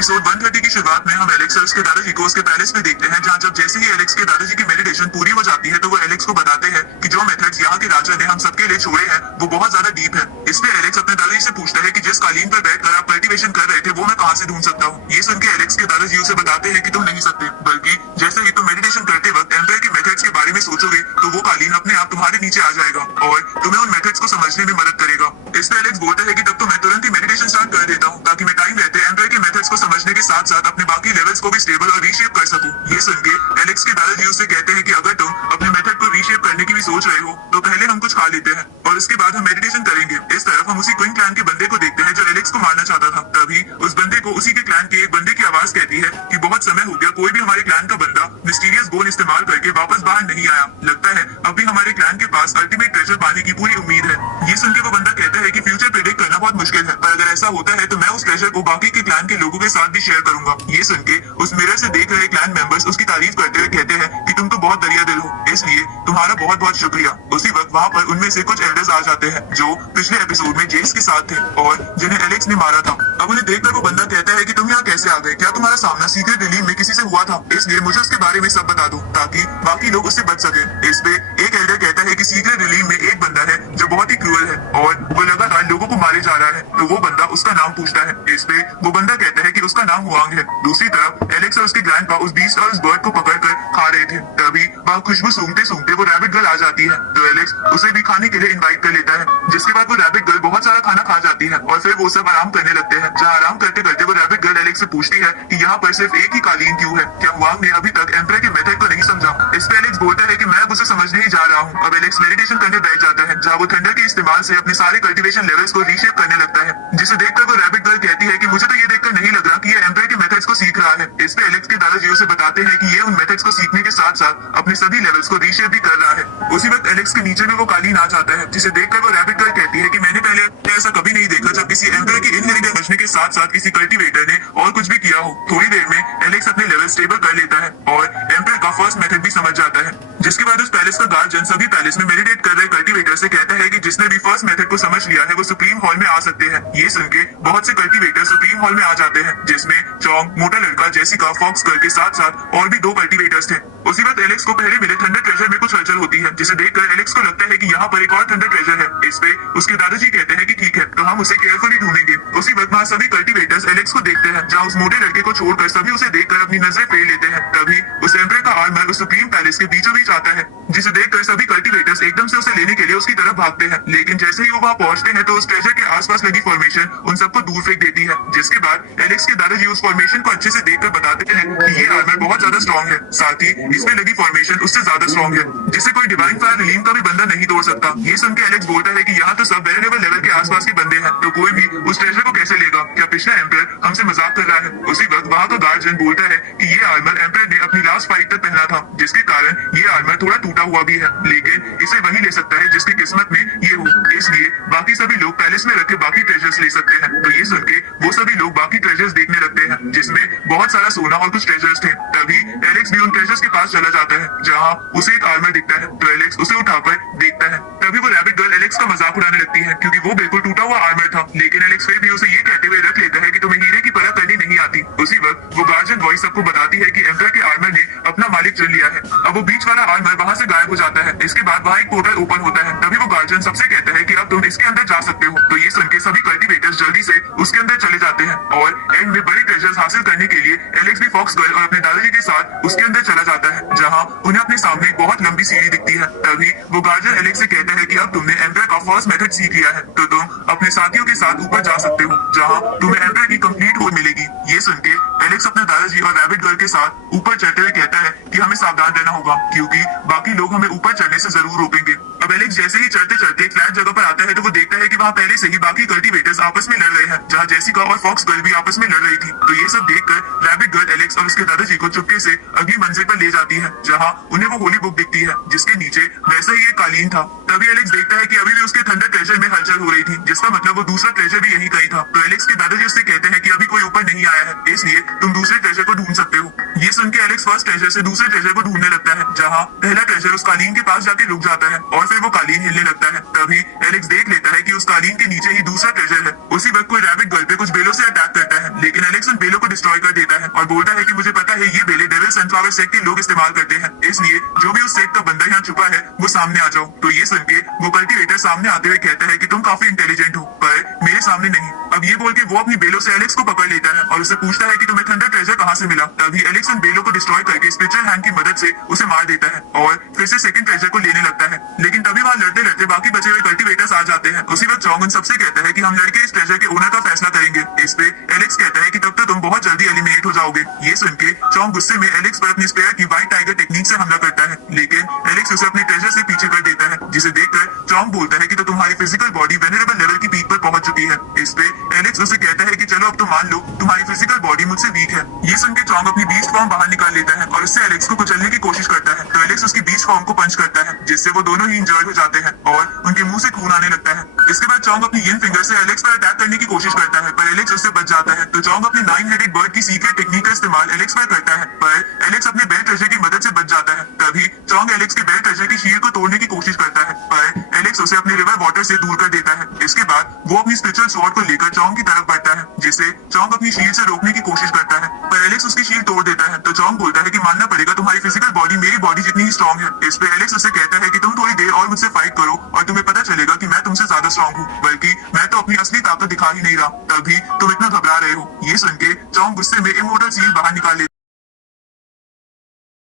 Episode 130 की शुरुआत में हम एलेक्स और उसके दादाजी को उसके पैलेस में देखते हैं, जहाँ जब जैसे ही एलेक्स के दादाजी की मेडिटेशन पूरी हो जाती है तो वो एलेक्स को बताते हैं कि जो मेथड्स यहाँ के राजा ने हम सबके लिए छोड़े हैं वो बहुत ज्यादा डीप है। इस पे एलेक्स अपने दादाजी से पूछता है कि जिस कालीन पर बैठकर आप कल्टीवेशन कर रहे थे वो मैं कहाँ से ढूंढ सकता हूँ। ये सुन के एलेक्स के दादाजी उसे बताते हैं कि तुम नहीं सकते, बल्कि जैसे ही तुम मेडिटेशन करते वक्त एम्पायर के मेथड्स के बारे में सोचोगे तो वो कालीन अपने आप तुम्हारे नीचे आ जाएगा और तुम्हें उन मेथड्स को समझने में मदद करेगा। इस पे एलेक्स बोलता है कि तब तो मैं तुरंत ही मेडिटेशन स्टार्ट कर देता हूँ ताकि मैं टाइम रहते एम्पायर के मेथड्स को समझने के साथ साथ अपने बाकी लेवल्स को भी स्टेबल और रीशेप कर सकूं। ये सुन के एलेक्स के दादाजी उससे कहते हैं कि अगर तुम अपने मेथड को रीशेप करने की भी सोच रहे हो तो पहले हम कुछ खा लेते हैं और उसके बाद हम मेडिटेशन करेंगे। इस तरफ हम उसी क्विन क्लैन के बंदे को देखते हैं जो एलेक्स को मारना चाहता था। तभी उस बंदे को उसी के क्लैन के एक बंदे की आवाज कहती है कि बहुत समय हो गया कोई भी हमारे क्लैन का बंदा मिस्टीरियस गोल इस्तेमाल करके वापस बाहर नहीं आया। लगता है अभी हमारे क्लैन के पास अल्टीमेट ट्रेजर पाने की पूरी उम्मीद है। ये सुन के वो बंदा कहता है कि फ्यूचर प्रेडिक्ट करना बहुत मुश्किल है, पर अगर ऐसा होता है तो मैं उस ट्रेजर को बाकी के क्लैन के लोगों के साथ भी शेयर करूंगा। ये सुन के उस मिरर से देख रहे क्लैन मेंबर्स उसकी तारीफ करते हुए कहते हैं कि तुम तो बहुत दरिया दिल हो, इसलिए तुम्हारा बहुत बहुत शुक्रिया। उसी वक्त वहाँ पर उनमें से कुछ एल्डर्स आ जाते हैं जो पिछले एपिसोड में जेम्स के साथ थे और जिन्हें एलेक्स ने मारा था। अब उन्हें देखकर वो बंदा कहता है कि तुम यहाँ कैसे आ गए, क्या तुम्हारा सामना सीक्रेट रिलीम में किसी से हुआ था, इसलिए मुझे उसके बारे में सब बता दो ताकि बाकी लोग उससे बच सके। इस पे एक एल्डर कहता है कि सीक्रेट रिलीम में एक बंदा है जो बहुत ही क्रूअल है और वो लगातार लोगों को मारे जा रहा है, तो वो बंदा उसका नाम पूछता है। इस पे वो बंदा कहता है कि उसका नाम हुआंग है। दूसरी तरफ एलेक्स और उसके ग्रैंडपा उस बीस्ट और उस बर्ड को पकड़कर खा रहे थे। तभी वहाँ खुशबू सूंघते सूंघते वो रैबिट गर्ल आ जाती है, तो एलेक्स उसे भी खाने के लिए इनवाइट कर लेता है, जिसके बाद वो रैबिट गर्ल बहुत सारा खाना खा जाती है और फिर वो सब आराम करने लगते हैं। जहाँ आराम करते करते वो रैबिट गर्ल एलेक्स से पूछती है कि यहाँ पर सिर्फ एक ही कालीन क्यों है, क्या हुआंग ने अभी तक एम्पायर के मेथड को नहीं समझा। इस पे एलेक्स बोलता है कि मैं अब उसे समझने ही जा रहा हूँ। अब एलेक्स मेडिटेशन करने बैठ जाता है, जहाँ वो थंडर के इस्तेमाल से अपने सारे कल्टीवेशन लेवल्स को रीशेप करने लगता है, जिसे देखकर वो रैबिट गर्ल कहती है कि मुझे तो ये देखकर नहीं लग रहा कि ये एम्पायर के मेथड्स को सीख रहा है। इस पे एलेक्स के दादाजी उसे बताते हैं कि ये उन मेथड्स को सीखने के साथ साथ अपने सभी लेवल्स को रीशेप भी कर रहा है। उसी वक्त एलेक्स के नीचे में वो कालीन आ जाता है, जिसे देखकर वो रैबिट गर्ल कहती है कि मैंने पहले ऐसा कभी नहीं देखा जब किसी एम्पायर की इनहेरिटेंस बचने के साथ साथ किसी कल्टीवेटर ने और कुछ भी किया हो। थोड़ी देर में एलेक्स अपने लेवल स्टेबल कर लेता है और एम्पायर का फर्स्ट मेथड भी समझ जाता है, जिसके बाद उस पैलेस का गार्जियन सभी पैलेस में मेडिटेट कर रहे कल्टीवेटर से कहता है कि जिसने भी फर्स्ट मेथड को समझ लिया है वो सुप्रीम हॉल में आ सकते हैं। ये सुन के बहुत से कल्टीवेटर सुप्रीम हॉल में आ जाते हैं, जिसमें चौंग, मोटा लड़का, जेसिका, फॉक्स गर्ल के साथ साथ और भी 2 कल्टीवेटर्स थे। उसी वक्त एलेक्स को पहले मिले थंडर ट्रेजर में कुछ हलचल होती है, जिसे देखकर एलेक्स को लगता है कि यहाँ पर एक और थंडर ट्रेजर है। इस पे उसके दादाजी कहते हैं कि ठीक है, तो हम उसे केयरफुली ढूंढेंगे। उसी वक्त वहाँ सभी कल्टीवेटर्स एलेक्स को देखते हैं, जहाँ उस मोटे लड़के को छोड़कर सभी उसे देखकर अपनी नजरें फेर लेते हैं। तभी उस एम्पायर का आर्मर उस सुप्रीम पैलेस के बीचों बीच आता है, जिसे देखकर सभी कल्टीवेटर्स एकदम से उसे लेने के लिए उसकी तरफ भागते हैं। लेकिन जैसे ही वो वहाँ पहुँचते हैं तो उस ट्रेजर के आसपास लगी फॉर्मेशन उन सबको दूर फेंक देती है, जिसके बाद एलेक्स के दादाजी उस फॉर्मेशन को अच्छे से देखकर बताते हैं कि ये आर्मर बहुत ज्यादा स्ट्रॉन्ग है, साथ ही इसमें लगी फॉर्मेशन उससे ज्यादा स्ट्रॉन्ग है, जिसे कोई डिवाइन फायर रिलीम का भी बंदा नहीं तोड़ सकता। ये सुन के एलेक्स बोलता है कि यहाँ तो सब वेरिएबल लेवल के आसपास के बंदे हैं, तो कोई भी उस ट्रेजर को कैसे लेगा, क्या पिछला एम्पायर हमसे मजाक कर रहा है। उसी वक्त वहाँ का गार्जियन बोलता है कि ये आर्मर एम्पायर ने अपनी लास्ट फाइट तक पहना था, जिसके कारण ये आर्मर थोड़ा टूटा हुआ भी है, लेकिन इसे वही ले सकता है जिसकी किस्मत में ये हो, इसलिए बाकी सभी लोग पैलेस में रखे बाकी ट्रेजर्स ले सकते हैं। तो ये सुन के वो सभी लोग बाकी ट्रेजर्स देखने लगते हैं, जिसमें बहुत सारा सोना और कुछ ट्रेजर्स थे। तभी एलेक्स भी उन ट्रेजर्स के पास चला जाता है, जहाँ उसे एक आर्मर दिखता है, तो एलेक्स उसे उठाकर देखता है। तभी वो रैबिट गर्ल एलेक्स का मजाक उड़ाने लगती है, क्योंकि वो बिल्कुल टूटा हुआ आर्मर था, लेकिन एलेक्स फिर भी उसे ये कहते हुए रख लेता है कि तुम्हें हीरे की परख करनी नहीं आती। उसी वक्त वो गार्जियन वॉइस सबको बताती है कि एम्पायर के आर्मर ने अपना मालिक चुन लिया है। अब वो बीच वाला आर्मर वहाँ से गायब हो जाता है। इसके बाद वहाँ एक पोर्टल ओपन होता है। तभी वो गार्जियन सबसे कहता है कि अब तुम इसके अंदर जा सकते हो। तो ये सुन के सभी कल्टीवेटर्स जल्दी से उसके अंदर चले जाते हैं और एंड में बड़े ट्रेजर्स हासिल करने के लिए एलेक्स भी फॉक्स गर्ल और अपने दादाजी के साथ उसके अंदर चला जाता है, जहाँ उन्हें अपने सामने एक बहुत लंबी सीढ़ी दिखती है। तभी वो गार्जियन एलेक्स से कहता है कि अब तुमने एम्पायर का फर्स्ट मेथड सीख लिया है, तो तुम अपने साथियों के साथ ऊपर जा सकते हो, जहाँ तुम्हें एम्पायर की कंप्लीट होल मिलेगी। ये सुन के एलेक्स अपने दादाजी और रैबिट गर्ल के साथ ऊपर चढ़ते हुए कहता है कि हमें सावधान रहना होगा, क्योंकि बाकी लोग हमें ऊपर चढ़ने से जरूर रोकेंगे। अब एलेक्स जैसे ही चढ़ते चढ़ते एक फ्लैट जगह पर आता है, तो वो देखता है कि वहाँ पहले से ही बाकी कल्टीवेटर्स आपस में लड़ रहे हैं, जहाँ जेसिका और फॉक्स गर्ल भी आपस में लड़ रही थी। तो ये सब देखकर रैबिट गर्ल एलेक्स और उसके दादाजी को चुपके से अगली मंजिल पर ले जाती है, जहाँ उन्हें वो होली बुक दिखती है, जिसके नीचे वैसा ही एक कालीन था। तभी एलेक्स देखता है कि अभी भी उसके थंडर ट्रेजर में हलचल हो रही थी, जिसका मतलब वो दूसरा ट्रेजर भी यही कहीं था। तो एलेक्स के दादाजी उससे कहते हैं कि अभी कोई ऊपर नहीं आया है, इसलिए तुम दूसरे ट्रेजर को ढूंढ सकते हो। ये सुन के एलेक्स फर्स्ट ट्रेजर से दूसरे ट्रेजर को ढूंढने लगता है, जहाँ पहला ट्रेजर उस कालीन के पास जाके रुक जाता है और फिर वो कालीन हिलने लगता है। तभी एलेक्स देख लेता है कि उस कालीन के नीचे ही दूसरा ट्रेजर है। उसी वक्त कोई रैबिट गर्ल पे कुछ बेलों से अटैक करता है, लेकिन एलेक्स उन बेलों को डिस्ट्रॉय कर देता है और बोलता है कि मुझे पता है ये बेले डेविल सनफ्लावर सेक्ट के लोग इस्तेमाल करते हैं, इसलिए जो भी उस सेक्ट का बंदा यहाँ छुपा है वो सामने आ जाओ। तो ये सुन के वो कल्टिवेटर सामने आते हुए कहता है कि तुम काफी इंटेलिजेंट हो पर मेरे सामने नहीं। अब ये बोल के वो अपनी बेलों से एलेक्स को पकड़ लेता है और उससे पूछता है कि तुम्हें थंडर ट्रेजर कहाँ से मिला। तभी एलेक्स उन बेलों को डिस्ट्रॉय करके स्पिरिचुअल हैंड की मदद से उसे मार देता है और फिर से सेकंड ट्रेजर को लेने लगता है। लेकिन तभी वहाँ लड़ते लड़ते बाकी बचे हुए कल्टिवेटर्स आ जाते हैं। उसी वक्त चोंग उन सबसे कहता है कि हम लड़के इस ट्रेजर के ओनर का फैसला करेंगे। इस पे एलेक्स कहता है कि तब तक तुम बहुत जल्दी एलिमिनेट हो जाओगे। ये सुन के चोंग गुस्से में एलेक्स पर अपनी स्पेयर की व्हाइट टाइगर टेक्निक से हमला करता है, लेकिन एलेक्स उसे अपने ट्रेजर से पीछे कर देता है, जिसे देखकर चोंग बोलता है कि तो तुम्हारी फिजिकल बॉडी वेनरेबल लेवल की पीक पर पहुंच चुकी है। इस पे एलेक्स उसे कहता है कि चलो अब तो मान लो तुम्हारी फिजिकल बॉडी मुझसे वीक है। ये सुन के चोंग अपनी बीस्ट फॉर्म बाहर निकाल लेता है और उससे एलेक्स को कुचलने की कोशिश करता है। तो एलेक्स उसकी बीस्ट फॉर्म को पंच करता है, जिससे वो दोनों ही इंजर्ड हो जाते हैं और उनके मुंह से खून आने लगता है। इसके बाद चोंग अपनी यिन फिंगर से एलेक्स पर अटैक करने की कोशिश करता है, पर एलेक्स उससे बच जाता है। तो चोंग अपनी 9 हेडेड बर्ड की सीक्रेट टेक्निक का इस्तेमाल एलेक्स पर करता है, पर एलेक्स अपने बेयर ट्रेजर की मदद से बच जाता है। तभी चोंग एलेक्स के बेयर ट्रेजर की शील्ड को तोड़ने की कोशिश करता है, पर एलेक्स उसे अपने रिवर वाटर से दूर कर देता है। इसके बाद वो अपनी स्पिरिचुअल स्वॉर्ड को लेकर चोंग की तरफ बढ़ता है, जिसे चोंग अपनी शील्ड से रोकने की कोशिश करता है, पर एलेक्स उसकी शील्ड तोड़ देता है। तो चोंग बोलता है कि मानना पड़ेगा तुम्हारी फिजिकल बॉडी मेरी बॉडी जितनी ही स्ट्रॉन्ग है। इस पे एलेक्स उसे कहता है कि तुम थोड़ी देर और मुझसे फाइट करो और तुम्हें पता चलेगा कि मैं तुमसे ज्यादा स्ट्रॉन्ग हूँ, बल्कि मैं तो अपनी असली ताकत दिखा ही नहीं रहा, तभी तुम इतना घबरा रहे हो। ये सुन के चोंग गुस्से में इमोर्टल सील बाहर निकाल लेता है।